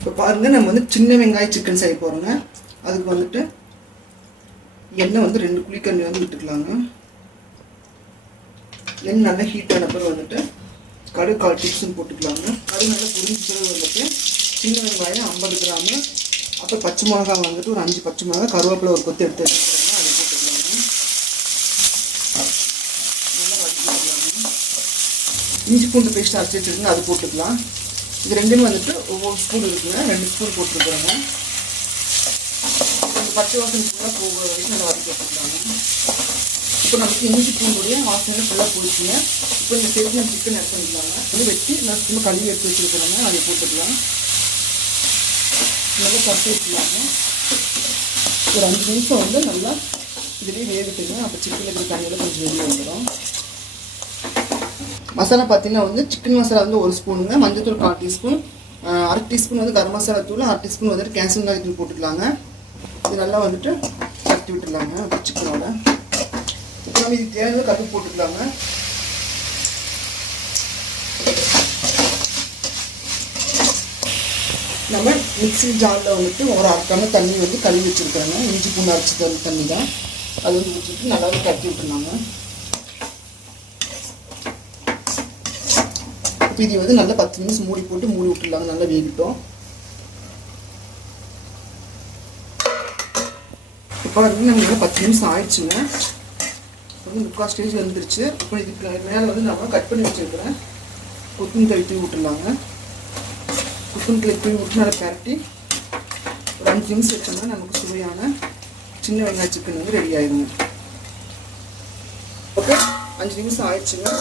இப்போ பாருங்கள் நம்ம வந்து சின்ன வெங்காய சிக்கன் செய்ய போகிறோங்க அதுக்கு வந்துட்டு எண்ணெய் வந்து ரெண்டு குழிக்கண்ணி வந்து விட்டுக்கலாங்க. எண்ணெய் நல்லா ஹீட் ஆன பிறகு வந்துட்டு கடுகு கால் டீஸ்பூன் போட்டுக்கலாங்க. கடுகு நல்லா புரிஞ்ச பிறகு வந்துட்டு சின்ன வெங்காயம் ஐம்பது கிராமு. அப்புறம் பச்சை மிளகா வந்துட்டு ஒரு அஞ்சு பச்சை மிளகா கருவேப்பிலை ஒரு கொத்து எடுத்து வச்சுக்கிறாங்க அது போட்டுக்கலாங்க. நல்லா வதக்கிக்கலாங்க. இஞ்சி பூண்டு பேஸ்ட் அரைச்சி வச்சுருக்கோங்க அது போட்டுக்கலாம். இது ரெண்டுமே வந்துட்டு ஒவ்வொரு ஸ்பூன் இருக்குங்க. ரெண்டு ஸ்பூன் போட்டுருக்குறோங்க. கொஞ்சம் பச்சை வாசனை ஃபுல்லாக போகிற வரைக்கும் நல்லா வதக்கி வச்சுருக்காங்க. இப்போ நமக்கு இஞ்சி பூண்டுடைய வாசனை ஃபுல்லாக போயிடுச்சுங்க. இப்போ இந்த சேர்த்து சிக்கன் ஆட் பண்ணிக்கலாங்க. வந்து வெட்டி நான் சும்மா கழுவி எடுத்து வச்சுருக்குறோங்க. அதை போட்டுக்கலாம். நல்லா கட்டி வச்சுக்கலாங்க ஒரு அஞ்சு நிமிஷம் வந்து நல்லா இதுலேயே வேகட்டுங்க அப்போ சிக்கன் இருக்கிற தண்ணியில் கொஞ்சம் வெளியே வந்துடும். மசாலா பார்த்தீங்கன்னா வந்து சிக்கன் மசாலா வந்து ஒரு ஸ்பூனுங்க மஞ்சத்தூள் கால் டீஸ்பூன் அரை டீஸ்பூன் வந்து கரம் மசாலா தூள் அரை டீஸ்பூன் வந்துட்டு கேசல் மிளகாய் தூள் போட்டுக்கலாங்க. இது நல்லா வந்துட்டு தட்டி விட்டுடலாங்க சிக்கனோட இப்போ நம்ம இது தேவையான கப்பு போட்டுக்கலாங்க. நம்ம மிக்ஸி ஜாரில் வந்துட்டு ஒரு அரைக்கான தண்ணி வந்து கழுவி வச்சுருக்கிறோங்க. இஞ்சி பூண்டு அரைச்சி தண்ணி தான். அது வந்து வச்சுட்டு நல்லா தட்டி விட்டுருந்தாங்க இப்போ இது வந்து நல்லா பத்து நிமிஷம் மூடி போட்டு மூடி விட்டுடலாங்க நல்லா வேகட்டும். இப்போ வந்து நம்ம நல்லா பத்து நிமிஷம் ஆயிடுச்சுங்க. வந்து முக்கால் ஸ்டேஜ் வந்துருச்சு இப்போ இதுக்கு மேலே வந்து நம்ம கட் பண்ணி வச்சுருக்கிறேன். கொத்தமல்லி தூவி விட்டுடலாங்க. கொத்தமல்லி தூவி விட்டு நல்லா பரட்டி ஒரு அஞ்சு நிமிஷம் வச்சோம்னா நமக்கு சுவையான சின்ன வெங்காய சிக்கன் வந்து ரெடி ஆயிடுங்க. ஓகே அஞ்சு நிமிஷம் ஆயிடுச்சுங்க.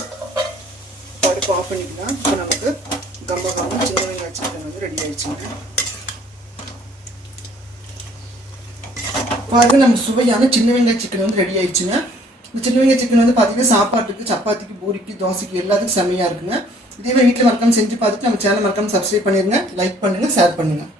அடுப்பு ஆஃப் பண்ணிக்கலாம் இப்போ நமக்கு கம்பகாவும் சின்ன வெங்காய சிக்கன் வந்து ரெடி ஆயிடுச்சுங்க. பாருங்க நம்ம சுவையான சின்ன வெங்காய சிக்கன் வந்து ரெடி ஆயிடுச்சுங்க. இந்த சின்ன வெங்காய சிக்கன் வந்து பார்த்தீங்கன்னா சாப்பாட்டுக்கு சப்பாத்திக்கு பூரிக்கு தோசைக்கு எல்லாத்துக்கும் செம்மையாக இருக்குங்க. இதே வீட்டில் மறக்காம செஞ்சு பார்த்துட்டு நம்ம சேனல் மறக்காம சப்ஸ்கிரைப் பண்ணிடுங்க லைக் பண்ணுங்கள் ஷேர் பண்ணுங்கள்